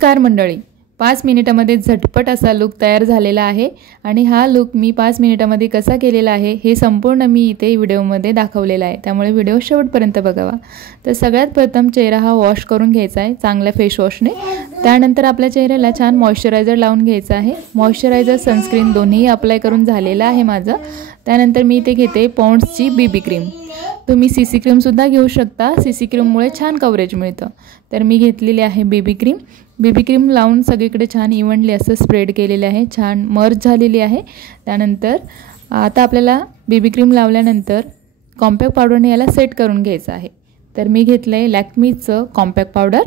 नमस्कार मंडळी, 5 मिनिटांमध्ये झटपट असा लुक तयार झालेला आहे आणि हा लुक मी 5 मिनिटांमध्ये कसा केलेला आहे हे संपूर्ण मी इथे व्हिडिओमध्ये दाखवलेला आहे, त्यामुळे व्हिडिओ शेवटपर्यंत बघावा। तर सगळ्यात प्रथम चेहरा हा वॉश करून घ्यायचा आहे चांगल्या फेस वॉशने। त्यानंतर आपल्या चेहऱ्याला छान मॉइश्चरायझर लावून घ्यायचा आहे। मॉइश्चरायझर सनस्क्रीन दोन्ही अप्लाय करून झालेला आहे माझा। त्यानंतर मी इथे घेते पॉन्ड्सची बीबी क्रीम। तुम्ही सीसी क्रीम सुद्धा घेऊ शकता, सीसी क्रीममुळे छान कव्हरेज मिळतं। तर मी घेतलेली आहे बीबी क्रीम। बीबी क्रीम लावून सगळीकडे छान इव्हनली असं स्प्रेड केलेले आहे, छान मर्ज झालेली आहे। त्यानंतर आता आपल्याला बीबी क्रीम लावल्यानंतर कॉम्पॅक्ट पावडरने याला सेट करून घ्यायचं आहे। तर मी घेतलंय लॅक्मीचं कॉम्पॅक्ट पावडर।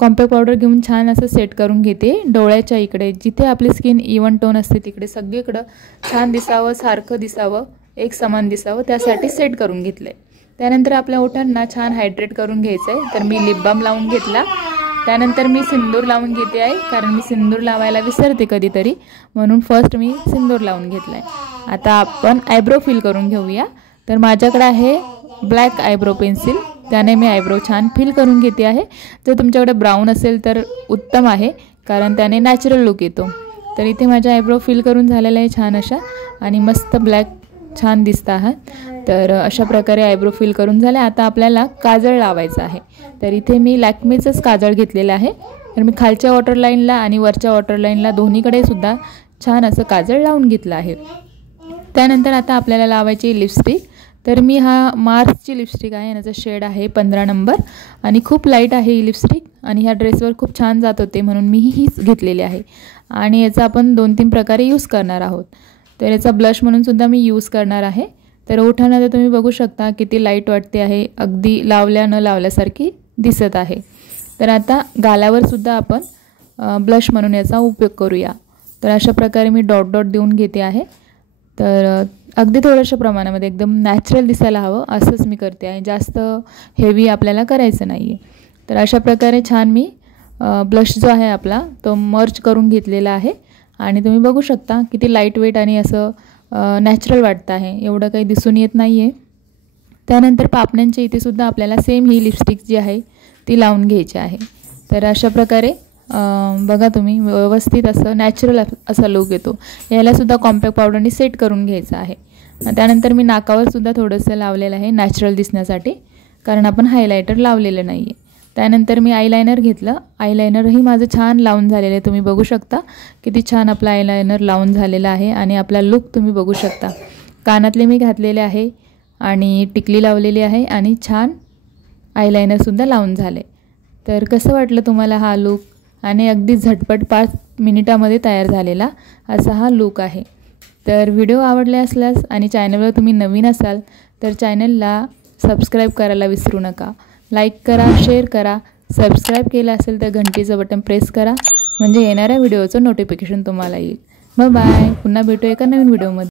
कॉम्पॅक्ट पावडर घेऊन छान असं सेट करून घेते डोळ्याच्या इकडे, जिथे आपली स्किन इव्हन टोन असते तिकडे सगळीकडे छान दिसावं, सारखं दिसावं, एक समान दिसावं, त्यासाठी सेट करून घेतलंय। त्यानंतर आपल्या ओठांना छान हायड्रेट करून घ्यायचं आहे। तर मी लिप बाम लावून घेतला। त्यानंतर मी सिंदूर लावून घेते आहे, कारण मी सिंदूर लावायला विसरते कधीतरी, म्हणून फर्स्ट मी सिंदूर लावून घेतलाय। आता आपण आयब्रो फिल करून घेऊया। तर माझ्याकडे आहे ब्लॅक आयब्रो पेन्सिल, त्याने मी आयब्रो छान फिल करून घेते आहे। जर तुमच्याकडे ब्राऊन असेल तर उत्तम आहे, कारण त्याने नॅचरल लुक येतो। तर इथे माझा आयब्रो फिल करून झालेला आहे छान अशा, आणि मस्त ब्लॅक छान दिसता आहे। तर अशा प्रकारे आयब्रो फिल करून झाले। आता आपल्याला काजळ लावायचं आहे। तर इथे मी लॅक्मीचंच काजळ घेतलेलं आहे। तर मी खालच्या वॉटर लाईनला आणि वरच्या वॉटर लाईनला दोन्हीकडे सुद्धा छान असं काजळ लावून घेतलं आहे। त्यानंतर आता आपल्याला लावायची लिपस्टिक। तर मी हा मार्सची लिपस्टिक आहे, याचा शेड आहे 15 नंबर, आणि खूप लाईट आहे ही लिपस्टिक, आणि ह्या ड्रेसवर खूप छान जात होते म्हणून मी हीच घेतलेली आहे। आणि याचा आपण 2-3 प्रकारे यूज करणार आहोत। तर याचा ब्लश म्हणून सुद्धा मी यूज करणार आहे। तर ओठांना तर तुम्ही बघू शकता किती लाईट वाटते आहे, अगदी लावल्या न लावल्यासारखी दिसत आहे। तर आता गालावर सुद्धा आपण ब्लश म्हणून याचा उपयोग करूया। तर अशा प्रकारे मी डॉट डॉट देऊन घेते आहे। तर अगदी थोड्याशा प्रमाणामध्ये एकदम नॅचरल दिसायला हवं असंच मी करते आहे, जास्त हेवी आपल्याला करायचं नाही आहे। तर अशा प्रकारे छान मी ब्लश जो आहे आपला तो मर्ज करून घेतलेला आहे, आणि तुम्ही बघू शकता किती लाईट वेट आणि असं नॅचरल वाटतं आहे, एवढं काही दिसून येत नाही आहे। त्यानंतर पापण्यांच्या इथे सुद्धा आपल्याला सेम ही लिपस्टिक जी आहे ती लावून घ्यायची आहे। तर अशा प्रकारे बघा तुम्ही व्यवस्थित असं नॅचरल असा लुक येतो। याला सुद्धा कॉम्पॅक्ट पावडरने सेट करून घ्यायचं आहे। त्यानंतर मी नाकावर सुद्धा थोडंसं लावलेलं आहे नॅचरल दिसण्यासाठी, कारण आपण हायलायटर लावलेलं नाही आहे। त्यानंतर मी आयलायनर घेतलं। आयलायनरही माझं छान लावून झालेलं आहे, तुम्ही बघू शकता किती छान आपला आयलायनर लावून झालेला आहे, आणि आपला लुक तुम्ही बघू शकता। कानातले मी घातलेले आहे, आणि टिकली लावलेली आहे, आणि छान आयलायनरसुद्धा लावून झाले। तर कसं वाटलं तुम्हाला हा लुक? आणि अगदी झटपट 5 मिनिटामध्ये तयार झालेला असा हा लुक आहे। तर व्हिडिओ आवडले असल्यास आणि चॅनलवर तुम्ही नवीन असाल तर चॅनलला सबस्क्राईब करायला विसरू नका। लाईक करा, शेअर करा, सबस्क्राईब केलं असेल तर घंटीचं बटन प्रेस करा, म्हणजे येणाऱ्या व्हिडिओचं नोटिफिकेशन तुम्हाला येईल। बाय बाय, पुन्हा भेटू एका नवीन व्हिडिओमध्ये।